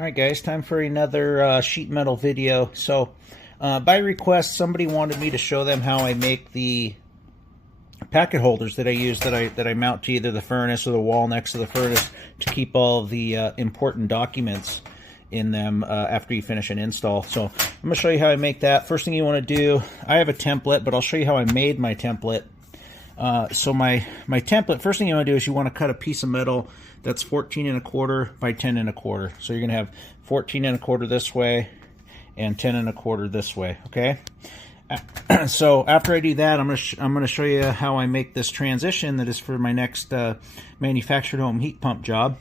Alright guys, time for another sheet metal video. So by request, somebody wanted me to show them how I make the packet holders that I use, that I mount to either the furnace or the wall next to the furnace to keep all the important documents in them after you finish an install. So I'm going to show you how I make that. First thing you want to do, I have a template, but I'll show you how I made my template. So my template, first thing you want to do is you want to cut a piece of metal that's 14 1/4 by 10 1/4. So you're going to have 14 1/4 this way and 10 1/4 this way, okay? So after I do that, I'm going to show you how I make this transition that is for my next manufactured home heat pump job.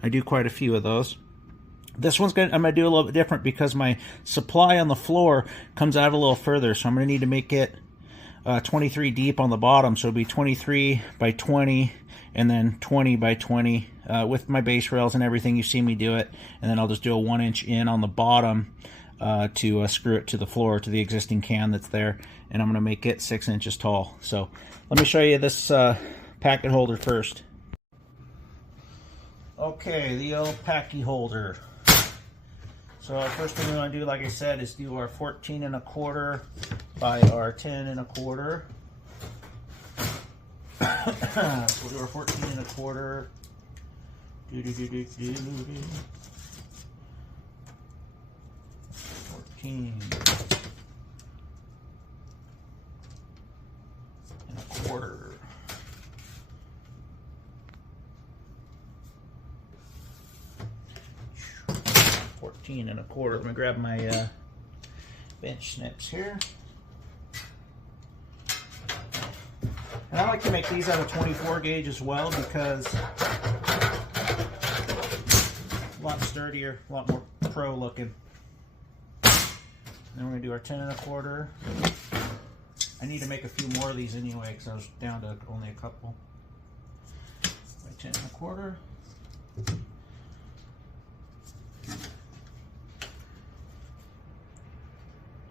I do quite a few of those. This one's I'm going to do a little bit different because my supply on the floor comes out a little further, so I'm going to need to make it 23 deep on the bottom, so it'll be 23 by 20 and then 20 by 20 with my base rails and everything. You see me do it, and then I'll just do a 1-inch in on the bottom to screw it to the floor, to the existing can that's there, and I'm going to make it 6 inches tall. So let me show you this packet holder first. Okay, the old packet holder. So first thing we want to do, like I said, is do our 14 1/4 by our 10 1/4. So we'll do our 14 1/4. 14 1/4. 14 1/4. Let me grab my bench snips here. And I like to make these out of 24 gauge as well because a lot sturdier, a lot more pro looking. Then we're going to do our 10 1/4. I need to make a few more of these anyway because I was down to only a couple. My 10 1/4.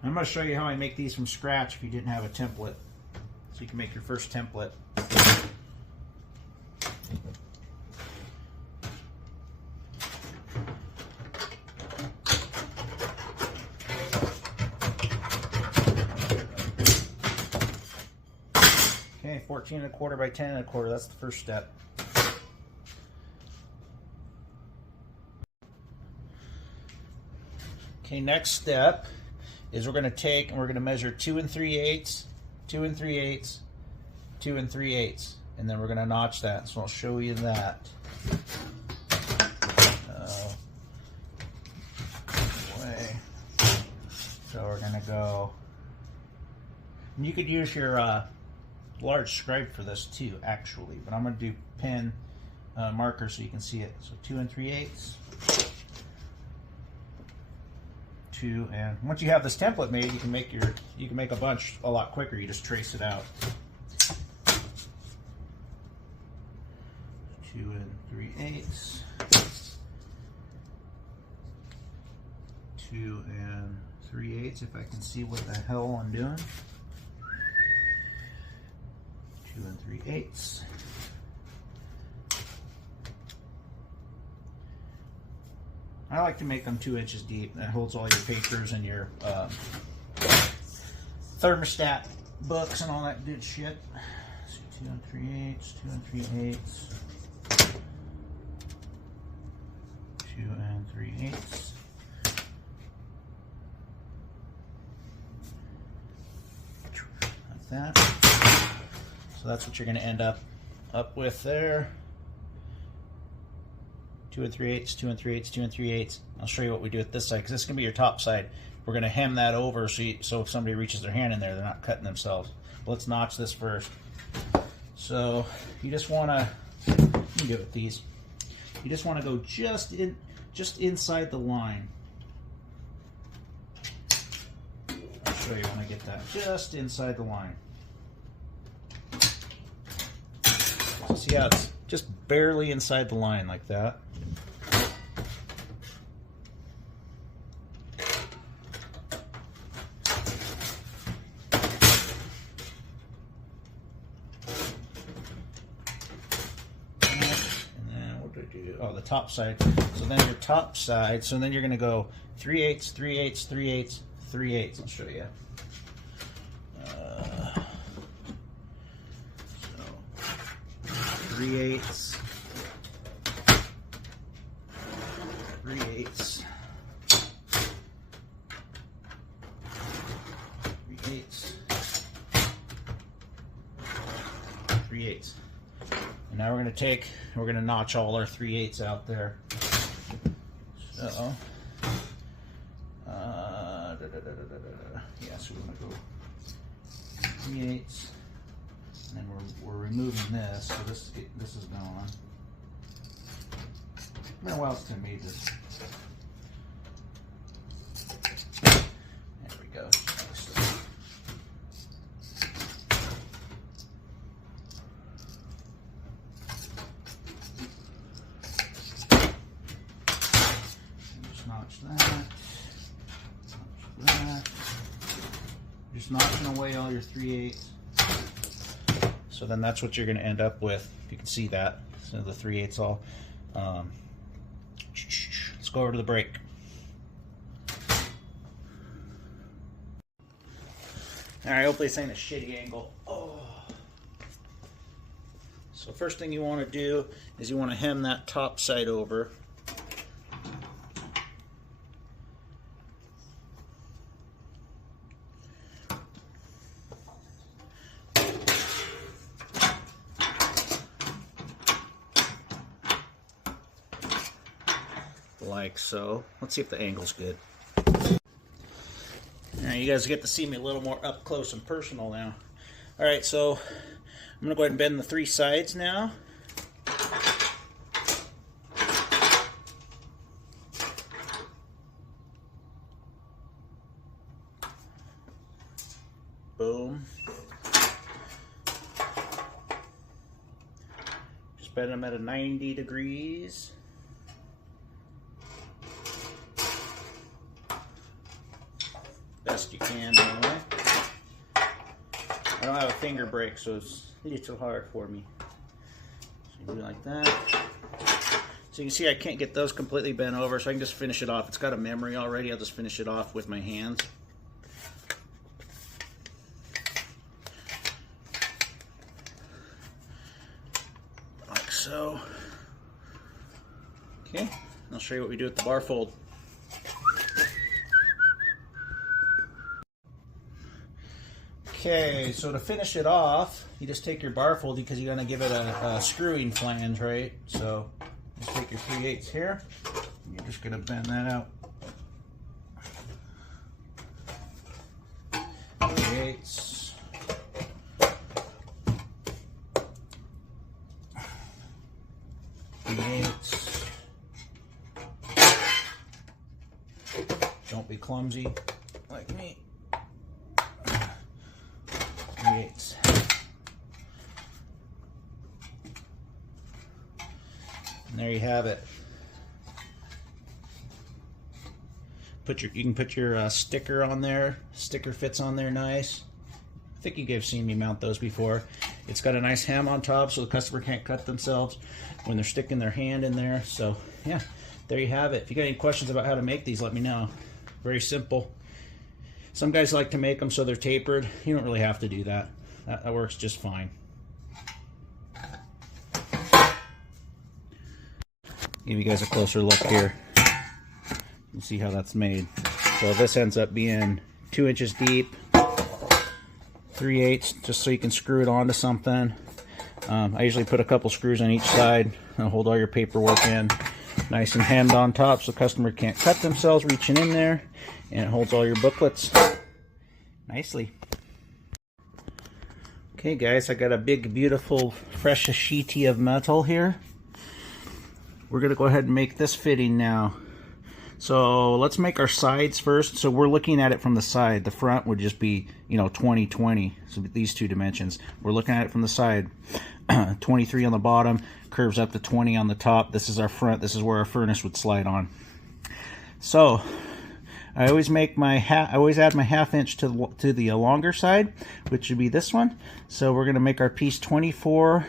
I'm going to show you how I make these from scratch if you didn't have a template, so you can make your first template. Okay, 14 1/4 by 10 1/4, that's the first step. Okay, next step is we're going to take and we're going to measure 2 3/8, 2 3/8, 2 3/8, and then we're going to notch that. So I'll show you that. So we're going to go, and you could use your large scribe for this too, actually, but I'm going to do pen marker so you can see it. So 2 3/8. And once you have this template made, you can make a bunch a lot quicker. You just trace it out. 2 3/8, 2 3/8. If I can see what the hell I'm doing. 2 3/8. I like to make them 2 inches deep. That holds all your papers and your thermostat books and all that good shit. So 2 3/8, 2 3/8, 2 3/8. Like that. So that's what you're going to end up with there. 2 3/8, 2 3/8, 2 3/8. I'll show you what we do with this side because this is going to be your top side. We're going to hem that over so if somebody reaches their hand in there, they're not cutting themselves. Let's notch this first. So you just want to, you can do it with these. You just want to go just inside the line. I'll show you when I get that. Just inside the line. So see how it's just barely inside the line like that. the top side. So then your top side, so then you're going to go 3/8, 3/8, 3/8, 3/8. I'll show you. So 3/8, 3/8, 3/8, 3/8. And now we're going to notch all our 3/8 out there. So, yeah, so we're going to go 3/8, and then we're removing this, so this is gone. Now, what else can I made this? There we go. Notch that. Just notching away all your 3/8. So then that's what you're going to end up with. If you can see that, so the 3/8 all. Let's go over to the brake. All right, hopefully this ain't a shitty angle. Oh. So first thing you want to do is you want to hem that top side over. Like so. Let's see if the angle's good. Alright, you guys get to see me a little more up close and personal now. Alright, so I'm going to go ahead and bend the 3 sides now. Boom. Just bend them at a 90 degrees. Best you can anyway. I don't have a finger brake, so it's a little hard for me. So you do like that. So you can see I can't get those completely bent over, so I can just finish it off. It's got a memory already. I'll just finish it off with my hands. Like so. Okay, I'll show you what we do with the bar fold. Okay, so to finish it off, you just take your bar fold because you're going to give it a screwing flange, right? So just take your 3/8 here, and you're just going to bend that out. 3/8. 3/8. Don't be clumsy like me. 3/8. And there you have it. You can put your sticker on there. Sticker fits on there nice. I think you guys seen me mount those before. It's got a nice hem on top so the customer can't cut themselves when they're sticking their hand in there. So yeah, there you have it. If you got any questions about how to make these, let me know. Very simple. Some guys like to make them so they're tapered. You don't really have to do that. That works just fine. Give you guys a closer look here. You see how that's made. So this ends up being 2 inches deep, 3/8, just so you can screw it onto something. I usually put a couple screws on each side and hold all your paperwork in. Nice and hemmed on top so the customer can't cut themselves reaching in there. And it holds all your booklets nicely. Okay guys, I got a big beautiful fresh sheety of metal here. We're going to go ahead and make this fitting now. So let's make our sides first. So we're looking at it from the side. The front would just be, 20/20. So these 2 dimensions. We're looking at it from the side. 23 on the bottom, curves up to 20 on the top. This is our front. This is where our furnace would slide on. So I always make my I always add my 1/2 inch to the longer side, which would be this one. So we're going to make our piece 24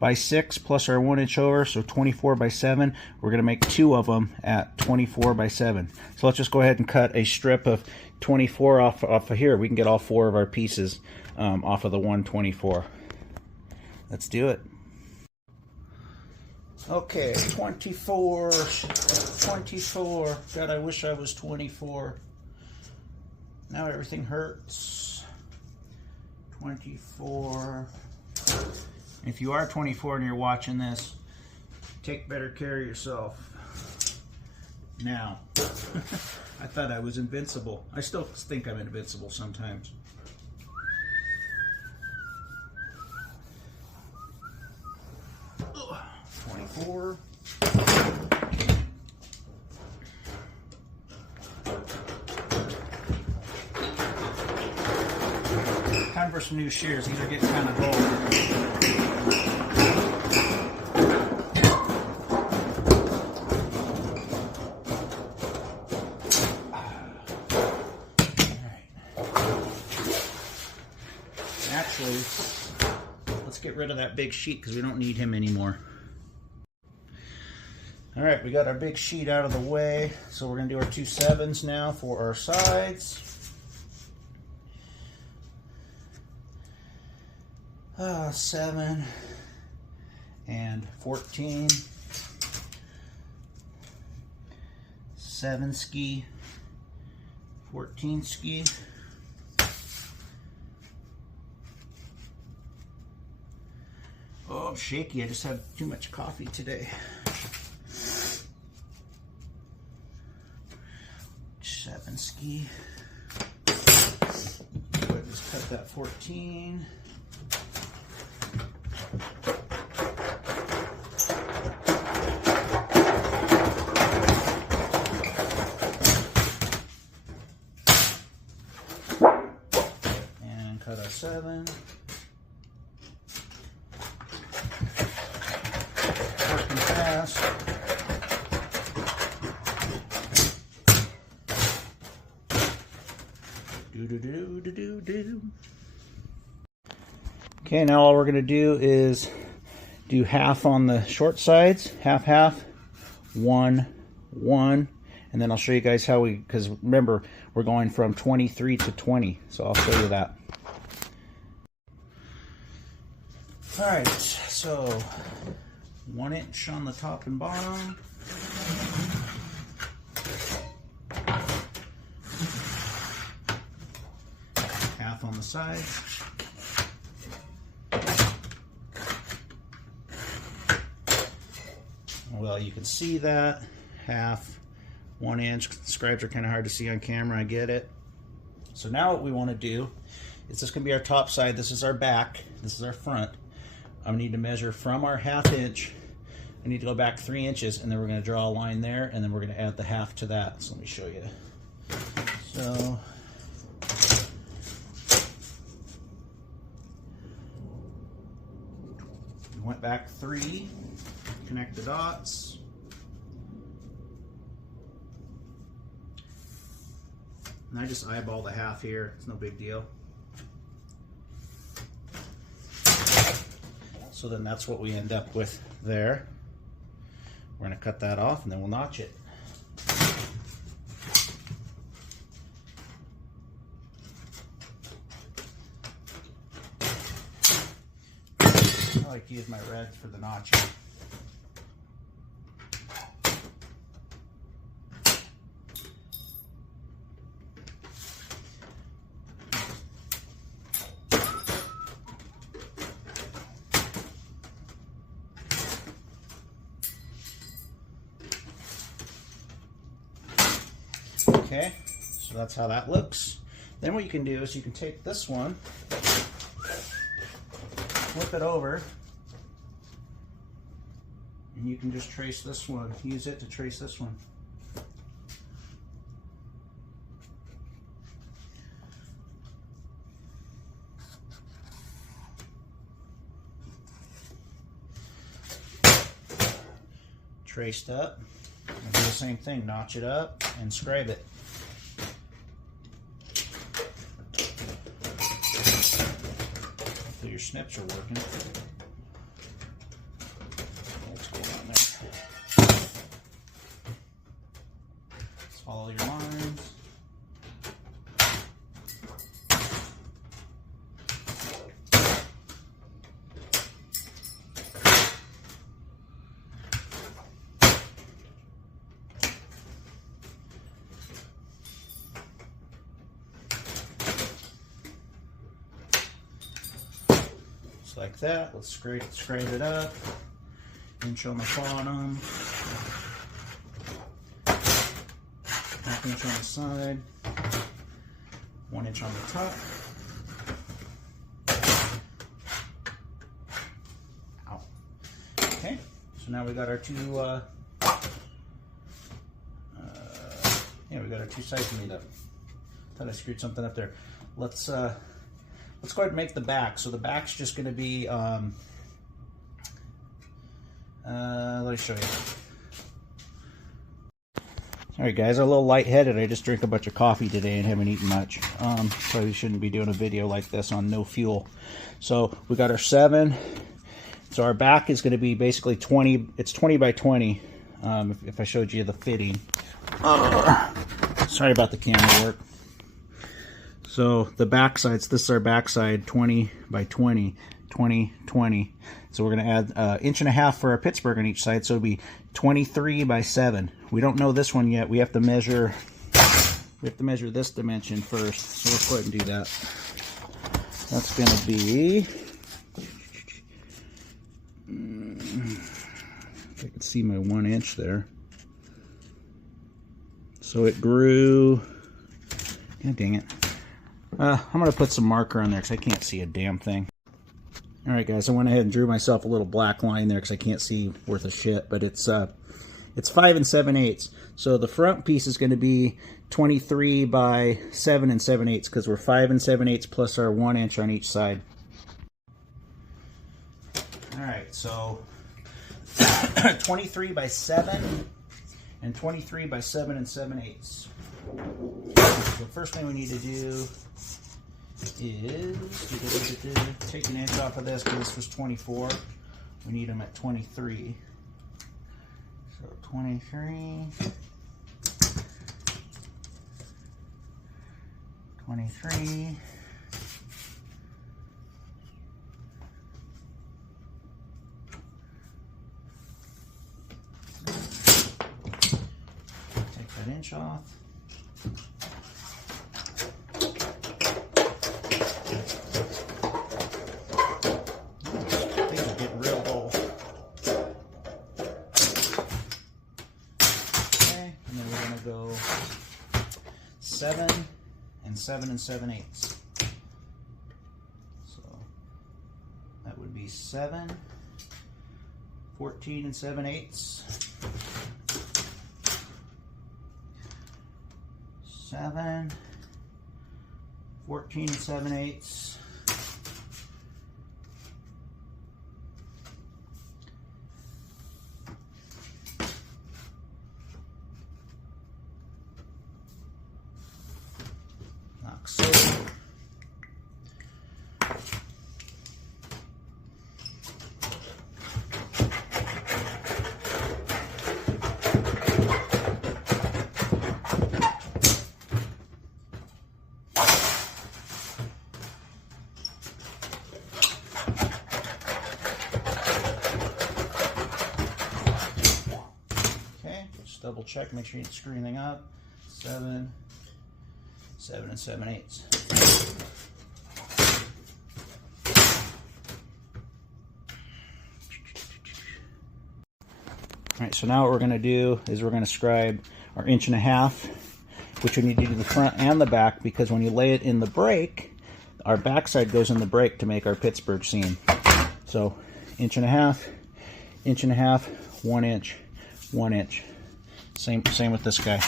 by 6 plus our 1" over, so 24 by 7. We're going to make 2 of them at 24 by 7. So let's just go ahead and cut a strip of 24 off of here. We can get all 4 of our pieces off of the 124. Let's do it. Okay, 24. God, I wish I was 24. Now everything hurts. 24. If you are 24 and you're watching this, take better care of yourself. Now, I thought I was invincible. I still think I'm invincible sometimes. Ugh, 24. Time for some new shears. These are getting kind of dull. Actually, let's get rid of that big sheet because we don't need him anymore. All right, we got our big sheet out of the way, so we're going to do our 2 7s now for our sides. 7 and 14. 7 ski, 14 ski. Oh, I'm shaky. I just had too much coffee today. 7 ski. Just cut that 14. And cut our 7. Working fast. Do. Okay, now all we're going to do is do half on the short sides, half, 1, 1, and then I'll show you guys how we, because remember, we're going from 23 to 20, so I'll show you that. All right, so 1 inch on the top and bottom. Half on the side. Well, you can see that. Half, 1 inch. Scribes are kind of hard to see on camera, I get it. So now what we want to do is this going to be our top side. This is our back. This is our front. I need to measure from our 1/2 inch. I need to go back 3 inches, and then we're going to draw a line there, and then we're going to add the half to that. So let me show you. So we went back 3, connect the dots. And I just eyeball the half here. It's no big deal. So then that's what we end up with there. We're going to cut that off and then we'll notch it. I like to use my red for the notching. Okay, so that's how that looks. Then what you can do is you can take this one, flip it over, and you can just trace this one. Use it to trace this one. Traced up. And do the same thing, notch it up and scribe it. Hopefully your snips are working. Follow your lines. Just like that. Let's scrape it up. Inch on the bottom. Half inch on the side. 1 inch on the top. Ow. Okay, so now we got our two. Yeah, we got our two sides made up. Thought I screwed something up there. Let's go ahead and make the back. So the back's just going to be. Let me show you. Alright guys, I'm a little lightheaded. I just drank a bunch of coffee today and haven't eaten much. Probably shouldn't be doing a video like this on no fuel. So we got our 7. So our back is going to be basically 20. It's 20 by 20. If I showed you the fitting. Sorry about the camera work. So the back sides, this is our back side, 20 by 20. 20, 20. So we're going to add 1.5 inches for our Pittsburgh on each side. So it'll be 23 by 7. We don't know this one yet. We have to measure. We have to measure this dimension first. So let's go ahead and do that. That's going to be. If I can see my 1 inch there. So it grew. God dang it. I'm going to put some marker on there because I can't see a damn thing. Alright guys, I went ahead and drew myself a little black line there because I can't see worth a shit, but it's 5 7/8. So the front piece is going to be 23 by 7 7/8 because we're 5 7/8 plus our 1 inch on each side. Alright, so 23 by 7 and 23 by 7 7/8. So the first thing we need to do is take an inch off of this because this was 24. We need them at 23. So 23, 23. Take that inch off. Real dull. Okay, and then we're going to go 7 and 7 7/8. So that would be 7, 14 7/8. 7, 14 7/8. So okay, just double check, make sure you didn't screw anything up. 7, 7 7/8. Alright, so now what we're going to do is we're going to scribe our 1.5 inches, which we need to do the front and the back because when you lay it in the brake, our backside goes in the brake to make our Pittsburgh seam. So 1.5 inches, 1 inch, 1 inch. Same with this guy.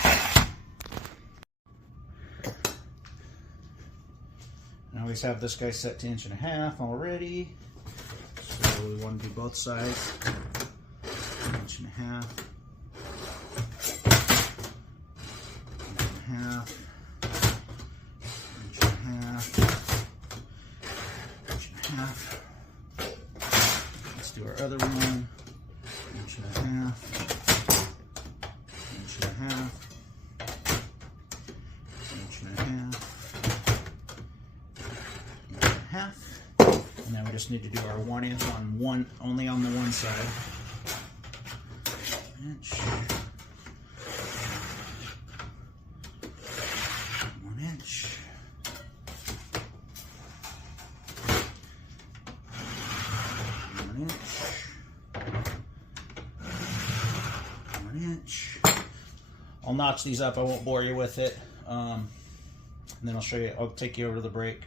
I always have this guy set to 1.5 inches already. So we want to do both sides. 1.5 inches. 1.5 inches. 1.5 inches. Let's do our other one. 1.5 inches. 1.5 inches. just need to do our 1 inch on only on the one side. Inch. 1 inch. 1 inch. 1 inch. I'll notch these up. I won't bore you with it. And then I'll show you. I'll take you over to the brake.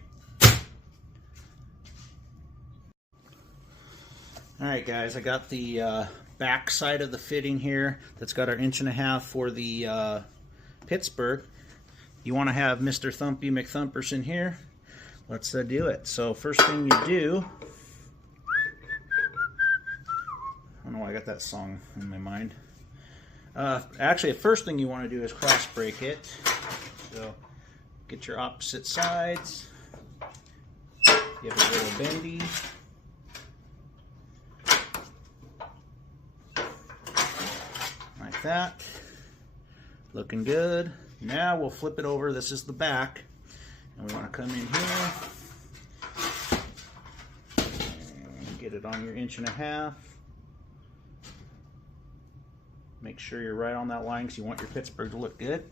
All right, guys. I got the back side of the fitting here. That's got our 1.5 inch for the Pittsburgh. You want to have Mr. Thumpy McThumperson here. Let's do it. So first thing you do. I don't know why I got that song in my mind. Actually, the first thing you want to do is cross break it. So get your opposite sides. Give it a little bendy. Like that. Looking good. Now we'll flip it over. This is the back. And we want to come in here. And get it on your 1.5 inch. Make sure you're right on that line because you want your Pittsburgh to look good.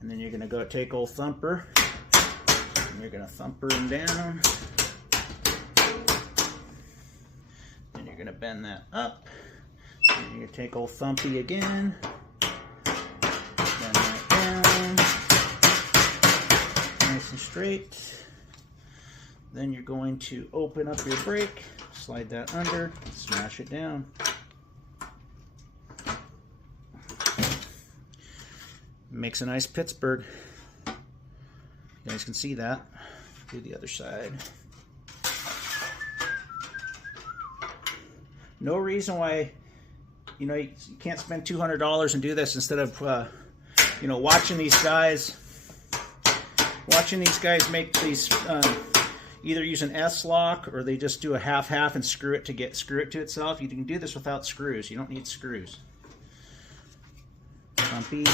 And then you're going to go take old Thumper. And you're going to thumper him down. Then you're going to bend that up. And you're going to take old Thumpy again. Bend that down. Nice and straight. Then you're going to open up your brake. Slide that under. Smash it down. Makes a nice Pittsburgh. You guys can see that. Do the other side. No reason why, you can't spend $200 and do this instead of, watching these guys make these, either use an S-lock or they just do a half-half and screw it to itself. You can do this without screws. You don't need screws. Bumpy.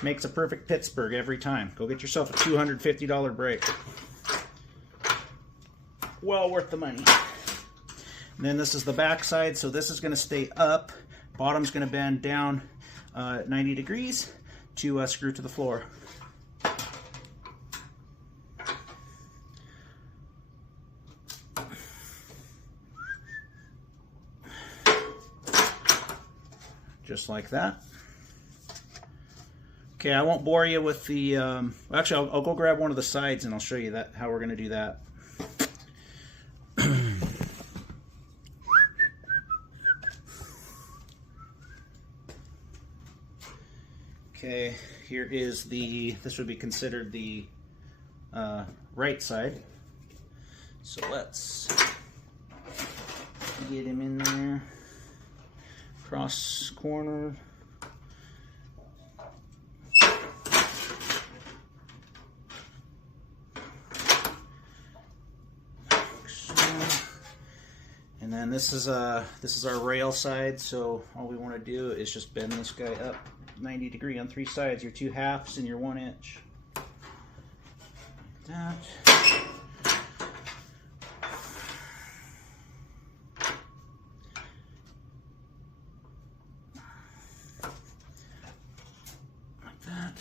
Makes a perfect Pittsburgh every time. Go get yourself a $250 brake. Well worth the money. And then this is the back side, so this is going to stay up. Bottom's going to bend down 90 degrees to screw to the floor. Just like that. Okay, I won't bore you with the, actually I'll go grab one of the sides and I'll show you how we're going to do that. Okay, here is this would be considered the right side. So let's get him in there. Cross corner. And then this is our rail side, so all we want to do is just bend this guy up 90 degrees on 3 sides, your 2 halves and your 1 inch. Like that. Like that.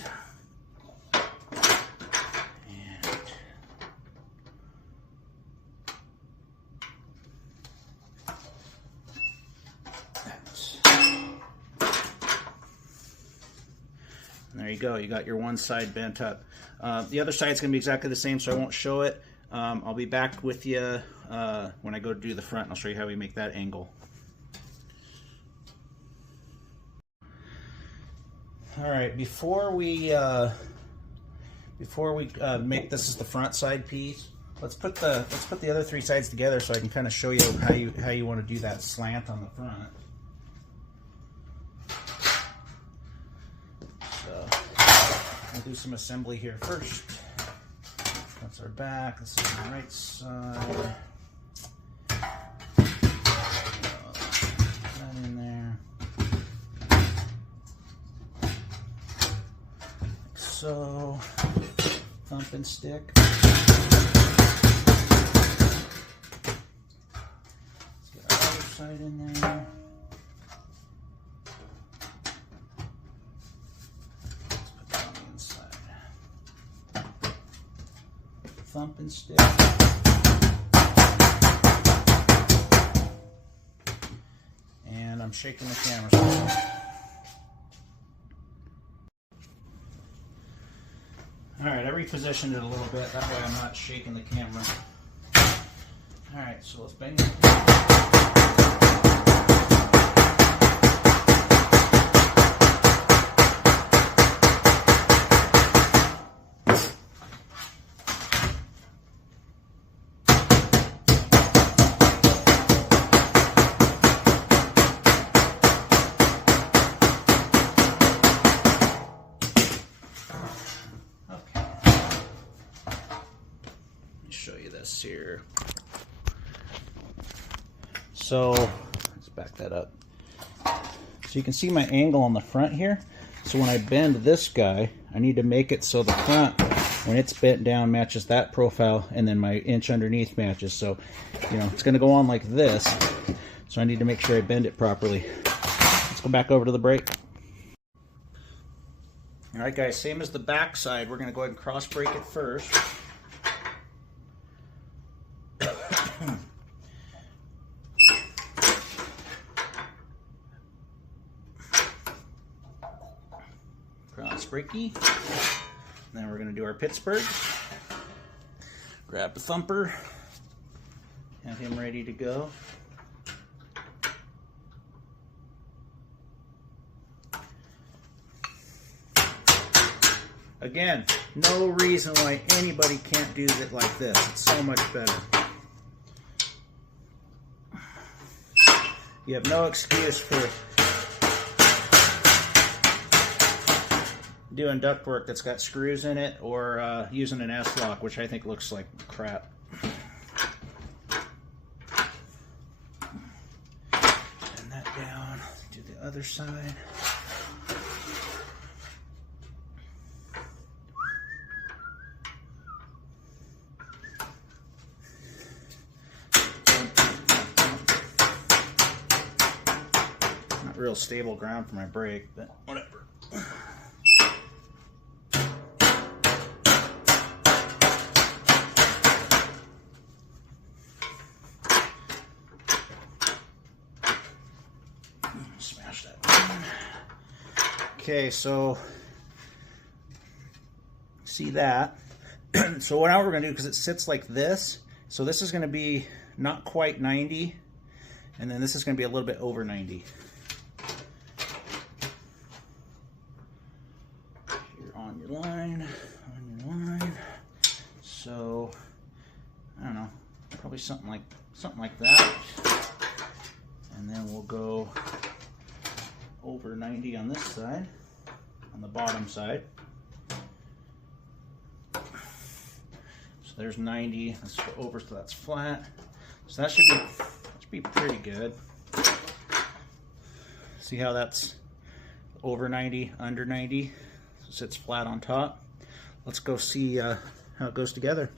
There you go. You got your one side bent up. The other side's going to be exactly the same, so I won't show it. I'll be back with you when I go to do the front, and I'll show you how we make that angle. All right, before we make this as the front side piece, let's put the other 3 sides together so I can kind of show you how you want to do that slant on the front. We'll do some assembly here first. That's our back. This is the right side. That in there. Like so. Thump and stick. side in there. Let's put that on the inside. Thump and stick. And I'm shaking the camera. Alright, I repositioned it a little bit, that way I'm not shaking the camera. Alright, so let's bang it. Show you this here. So let's back that up. So you can see my angle on the front here. So when I bend this guy, I need to make it so the front, when it's bent down, matches that profile, and then my inch underneath matches. So, you know, it's going to go on like this. So I need to make sure I bend it properly. Let's go back over to the brake. All right, guys, same as the back side. We're going to go ahead and cross brake it first. Cross brakey. Then we're going to do our Pittsburgh. Grab the thumper. Have him ready to go. Again, no reason why anybody can't do it like this. It's so much better. You have no excuse for doing ductwork that's got screws in it, or using an S-lock, which I think looks like crap. Bend that down. Do the other side. Not real stable ground for my brake, but whatever. Smash that one. Okay, so see that? So now we're going to do, because it sits like this, so this is going to be not quite 90, and then this is going to be a little bit over 90. You're on your line, So I don't know, probably something like that, and then we'll go over 90 on this side, on the bottom side. So there's 90. Let's go over so that's flat. So that should be pretty good. See how that's over 90, under 90, so it sits flat on top. Let's go see how it goes together.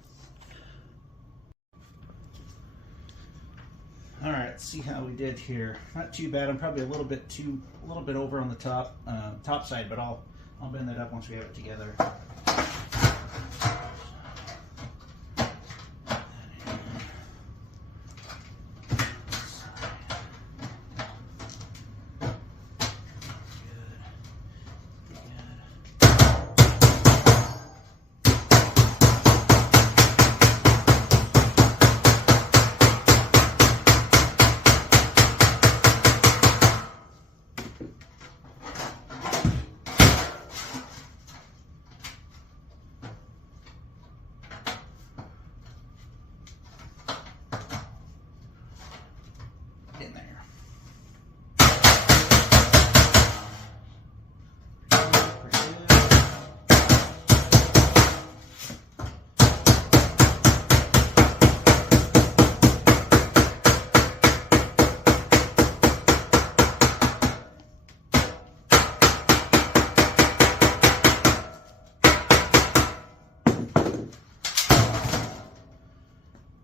All right, let's see how we did here. Not too bad. I'm probably a little bit over on the top side, but I'll bend that up once we have it together. In there.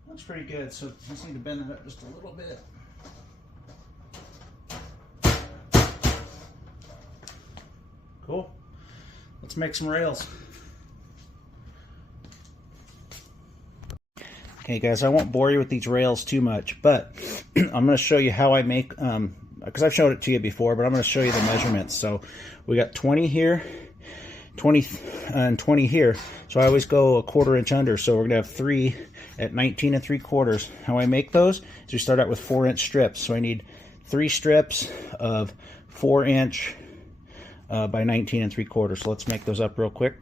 Looks pretty good, so I just need to bend it up just a little bit. Cool. Let's make some rails. Okay guys, I won't bore you with these rails too much, but I'm going to show you how I make, because I've showed it to you before, but I'm going to show you the measurements. So we got 20 here, 20 and 20 here. So I always go a 1/4 inch under. So we're going to have 3 at 19 3/4. How I make those is we start out with 4-inch strips. So I need 3 strips of 4-inch by 19 3/4. So let's make those up real quick.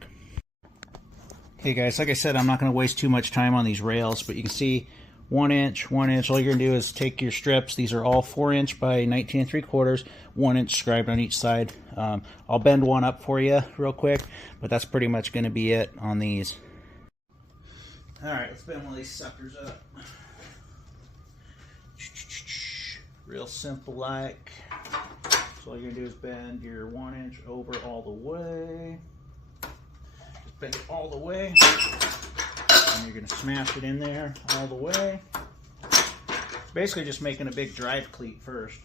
Okay guys, like I said, I'm not going to waste too much time on these rails, but you can see 1 inch, 1 inch. All you're going to do is take your strips. These are all 4-inch by 19 3/4, 1 inch scribed on each side. I'll bend one up for you real quick, but that's pretty much going to be it on these. Alright, let's bend one of these suckers up. Real simple like. So all you're going to do is bend your 1 inch over all the way. Bend it all the way, and you're going to smash it in there all the way. Basically just making a big drive cleat first.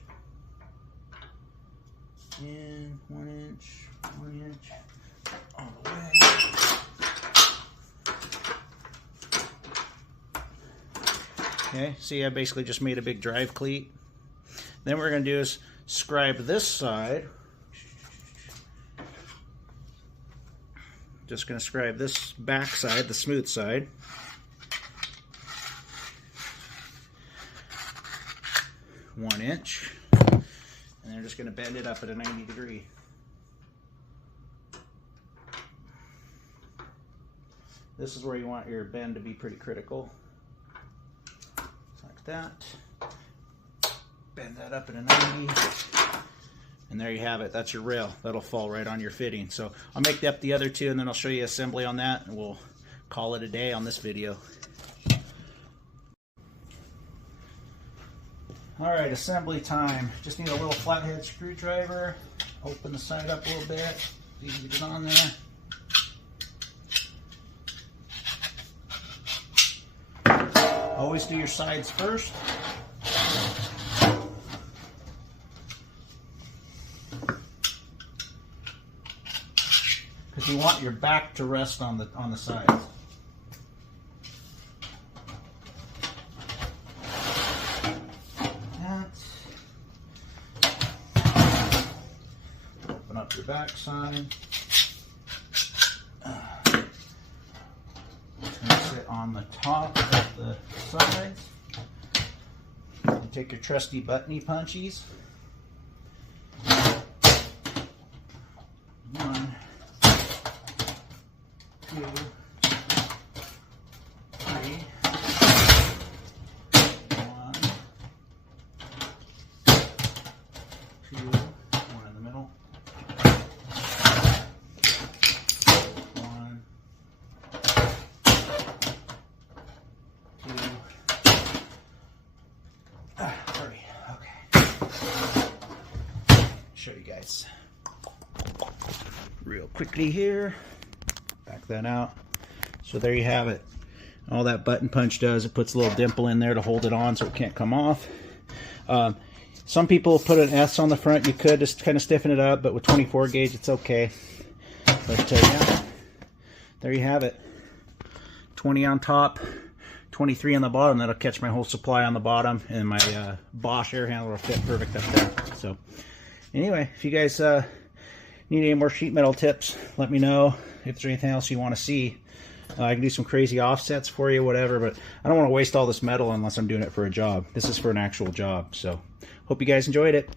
And 1 inch all the way. Okay, see, I basically just made a big drive cleat. Then what we're going to do is scribe this side. Just going to scribe this back side, the smooth side. One inch. And then we're just going to bend it up at a 90 degree. This is where you want your bend to be pretty critical. Like that. Bend that up at a 90. And there you have it. That's your rail. That'll fall right on your fitting. So I'll make up the other two, and then I'll show you assembly on that, and we'll call it a day on this video. Alright, assembly time. Just need a little flathead screwdriver. Open the side up a little bit. Easy to get on there. Always do your sides first. You want your back to rest on the sides. Open up your back side. It's going to sit on the top of the sides. You take your trusty buttony punchies. 1, 2, 3, 1, 2, 1 in the middle, 1, 2, hurry, okay. Show you guys real quickly here. Back that out. So there you have it. All that button punch does, it puts a little dimple in there to hold it on so it can't come off. Some people put an S on the front. You could just kind of stiffen it up, but with 24 gauge it's okay. But yeah, there you have it. 20 on top, 23 on the bottom. That'll catch my whole supply on the bottom, and my Bosch air handler will fit perfect up there. So anyway, if you guys need any more sheet metal tips, let me know. If there's anything else you want to see, I can do some crazy offsets for you, whatever, but I don't want to waste all this metal unless I'm doing it for a job. This is for an actual job. So hope you guys enjoyed it.